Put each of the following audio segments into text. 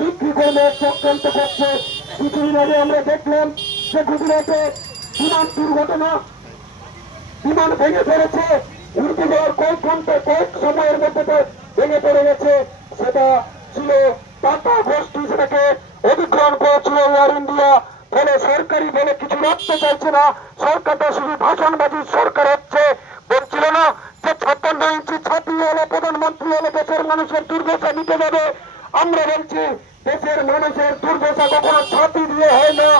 বিক্রি করবে চক্রান্ত করছে, কিছুদিন আগে আমরা দেখলাম যে গুজরাটে বিমান দুর্ঘটনা, বিমান ভেঙে পড়েছে উল্টে যাওয়ার কয়েক ঘণ্টা, কয়েক সময়ের মধ্যে ভেঙে পড়ে গেছে। সেটা ছিল টাটা গোষ্ঠী, সেটাকে অধিগ্রহণ করেছিল এয়ার ইন্ডিয়া। ফলে সরকারি বলে কিছু রাখতে চাইছে না। সরকারটা শুধু ভাষণবাজির সরকার হচ্ছে। বলছিল না যে ছাপ্পান্ন ইঞ্চি ছাতি হলে প্রধানমন্ত্রী হলে দেশের মানুষের দুর্দশা মিটে যাবে। আমরা বলছি, দেশের মানুষের দুর্দশা কখনো ছাতি দিয়ে হয় না।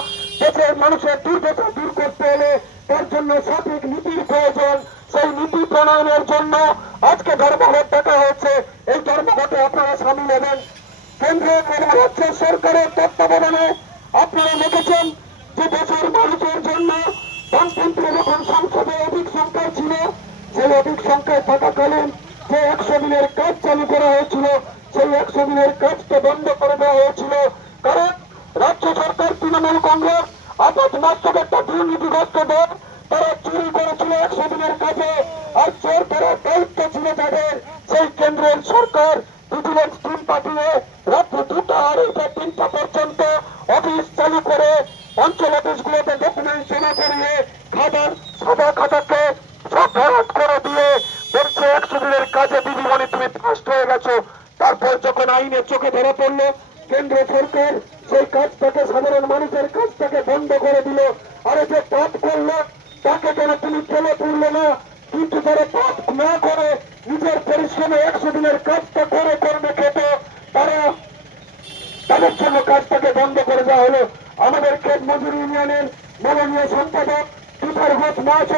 দেশের মানুষের দুর্দশা দূর করতে হলে তার জন্য সঠিক নীতির প্রয়োজন। সেই নীতি প্রণয়নের জন্য আজকে ধর্মঘট ডাকা হয়েছে। এই ধর্মঘটে আপনারা সামিল হবেন। কেন্দ্রীয় রাজ্য সরকারের তত্ত্বাবধানে আপনারা দেখেছেন যে দেশের মানুষের জন্য বামপন্থী যখন সংসদে অধিক সংখ্যায় ছিল, সেই অধিক সংখ্যায় থাকাকালীন যে একশো দিনের কাজ চালু করা হয়েছিল একশো দিনের কাজকে বন্ধ করে দেওয়া হয়েছিল। কারণ রাজ্য সরকার, তৃণমূল কংগ্রেস আপাত একটা দুর্নীতিগ্রস্ত দল, তারা চুরি করেছিল একশো দিনের কাজে। আর চোর করার দায়িত্ব ছিল তাদের সরকার ভিজিলেন্স টিম পাঠিয়ে রাত্রি দুটা আড়াইটা তিনটা পর্যন্ত অফিস চালু করে অঞ্চল অফিসগুলোতে ডকুমেন্ট জমা করিয়ে খাবার সাদা খাতাকে সব ভরাট করে দিয়ে বলছে একশো দিনের কাজে দিদিমণি তুমি ফার্স্ট হয়ে গেছো তারপর যখন আইনের চোখে ধরা পড়ল। কেন্দ্র সরকার সেই কাজটাকে সাধারণ মানুষের কাজটাকে বন্ধ করে দিল। আরে যে পাপ করল, তাকে কেন তুমি ফেলে তুললো না, কিন্তু যারা পাপ না করে, নিজের পরিশ্রমে একশো দিনের কাজটা করে করবে খেত তারা তাদের জন্য কাজটাকে বন্ধ করে দেওয়া হলো। আমাদের ক্ষেত মজুরি ইউনিয়নের মাননীয় সম্পাদক তুষার ঘোষ মাছ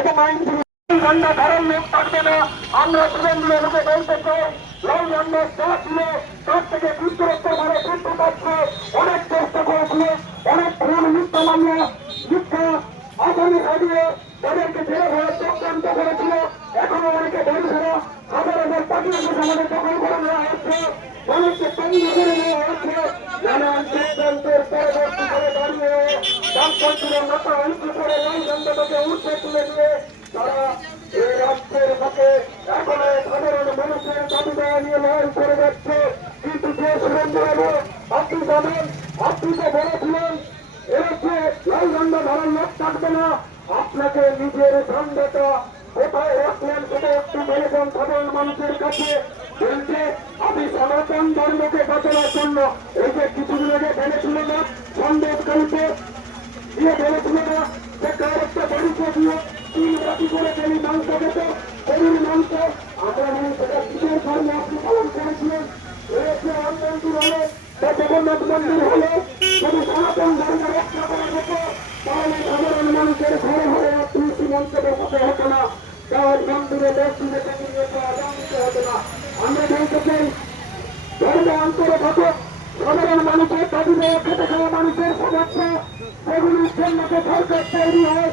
এবং আইনজীবী ঠান্ডা লোক থাকবে না আমরা তৃণমূলের লোকে বলতে চাই লাল রঙের যা ছিল তার থেকে গুরুত্বপূর্ণ ভাবে বৃদ্ধি পাচ্ছে অনেক চেষ্টা করেছিল অনেক খুন মিথ্যা মামলা মিথ্যা আসামি সাজিয়ে তাদেরকে ছেড়ে ধরে চক্রান্ত করেছিল এখনও অনেকে বলেছিল হাজার টাকা আমাদের দখল করে নেওয়া হচ্ছে মানুষকে তৈরি করে নেওয়া হচ্ছে নানান চক্রান্তের পরবর্তী করে দাঁড়িয়ে ডাক্তারদের মাথা উঁচু করে লাল ঝান্ডাটাকে উঠে তুলে দিয়ে তারা এই সাধারণ মানুষের দাবি নিয়ে লড়াই করে যাচ্ছে। কিন্তু যে সুরেন্দ্রবাবু আপনি জানেন, আপনি তো আপনাকে নিজের ঝান্ডাটা কোথায় রাখলেন সেটা একটু সাধারণ মানুষের কাছে। আমি সনাতন ধর্মকে বাঁচানোর জন্য এই যে কিছুদিন আগে বলেছিল না সন্দেশকারীতে দিয়ে বলেছিল না যে কার একটা বাড়িতে দিয়ে তিন রাতি করে গেলি মাংস আমরা মনে সেটা কিসের ধর্ম আপনি পালন করেছিলেন? এরকম রাম মন্দির হলে বা জগন্নাথ মন্দির হলে যদি সনাতন ধর্ম রক্ষা করা যেত তাহলে সাধারণ মানুষের ঘরে ঘরে তুলসী মঞ্চে বসাতে হতো না। তার মন্দিরে মসজিদে আমরা বলতে চাই, ধর্ম অন্তরে থাকুক সাধারণ মানুষের দাবি খেতে খাওয়া মানুষের সমস্যা সেগুলির জন্য সরকার তৈরি হয়।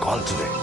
gone today.